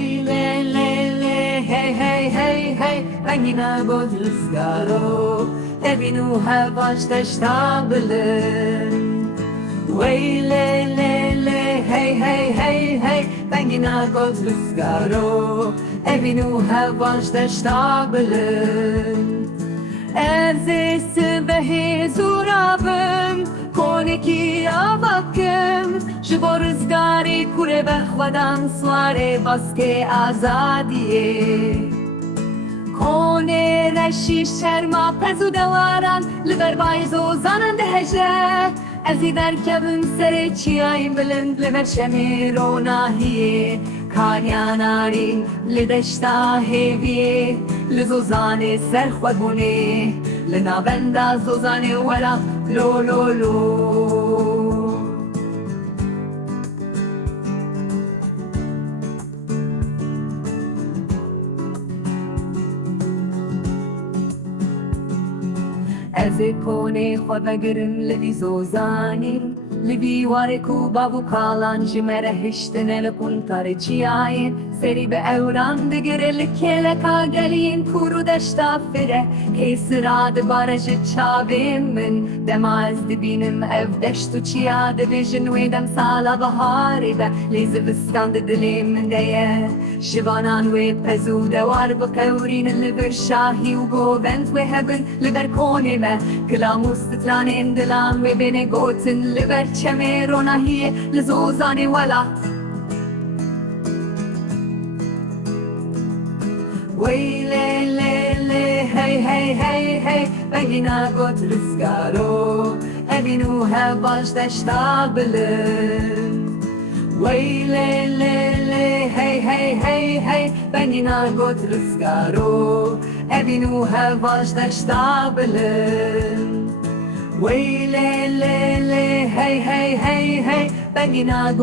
Hey, le, le, le, hey, hey, hey, hey, Pengina god lizgaro, Evinu hevash teshtabelen. Way, le, le, le, hey, hey, hey, hey, Pengina god lizgaro, Evinu hevash teshtabelen. Erzesi behi zurabim, Koneki avakim, Jibo rizgari kure bexwadan sware baske azadiye. Kone reşi şerma pezu devaran, Liber bayzo zanan deheje. Ezi derkebim sere çiyay bilind, Liber şemiro nahiye. Kanyanari lideşta heviye, Lizozane serxwebune, Linavenda zozane wela lo lo lo. Ezekone xwevegirim li zozani, Li wariku babu kalan jimere hiştine li puntare çiyayin, Seri be evran digire li keleka gelin kuru deşta fire, Kesirad barajı çavim min, Dema ez dibinim ev deştu çiya divijin vedem sala bahari be, Li zivistan dilim deye, Şivanan ve pezu dewar bu kevrin li bir şahi u govent ve hebin li der kone me, Kılamus titlanin dilan ve beni gotin li ber Çemero nahiye lizozane wala. Way le le le hey hey hey hey, Pengina god lizgaro, Evinu hevash teshtabelen. Way le le le hey hey hey hey, Pengina god lizgaro, Evinu hevash teshtabelen. Way le le le hey hey hey hey, Pengina god